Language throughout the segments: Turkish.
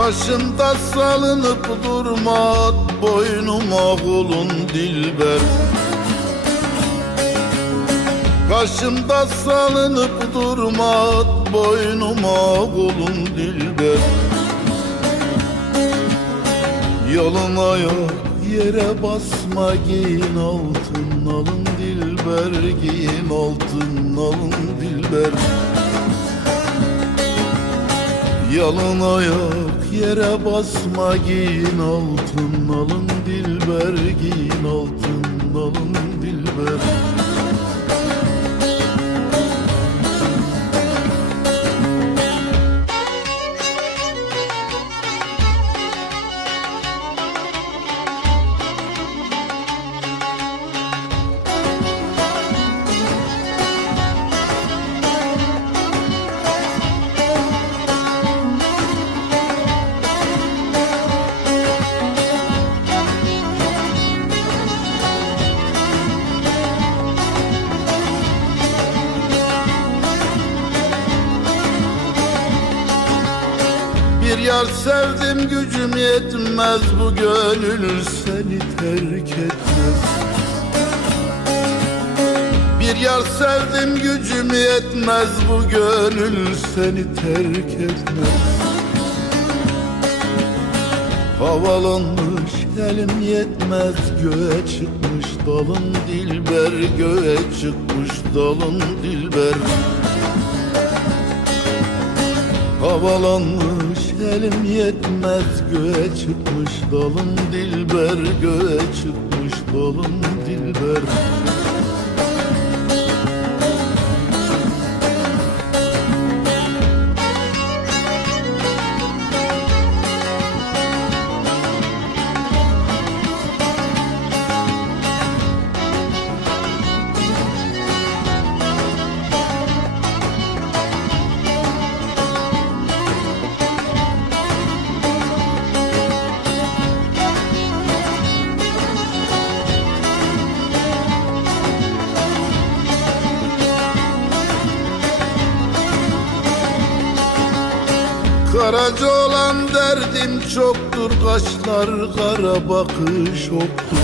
Başımda salınıp durma Boynuma kolun dilber. Kaşımda salınıp durma Boynuma kolun dilber. Yolun ayak yere basma giyin altın alın dilber giyin altın alın dilber Yalın ayak yere basma giyin altın alın dilber giyin altın alın dilber yar sevdim gücüm yetmez bu gönül seni terk etmez. Bir yar sevdim gücüm yetmez bu gönül seni terk etmez. Havalanmış elim yetmez göğe çıkmış dalın dilber göğe çıkmış dalın dilber Havalanmış elim yetmez göğe çıkmış dalın dilber göğe çıkmış dalın dilber Karaca olan derdim çoktur Kaşlar kara bakış oktur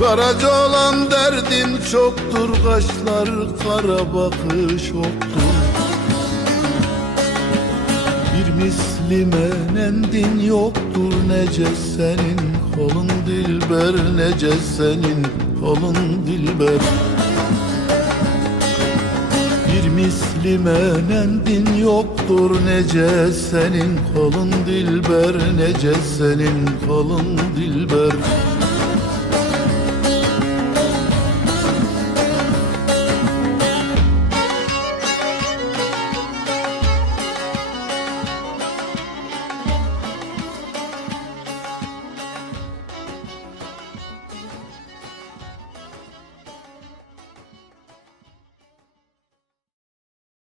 Karaca olan derdim çoktur Kaşlar kara bakış oktur Bir mislime nendin yoktur Nece senin kolun dilber Nece senin kolun dilber bir mislime nendin yoktur nece senin kolun dilber nece senin kolun dilber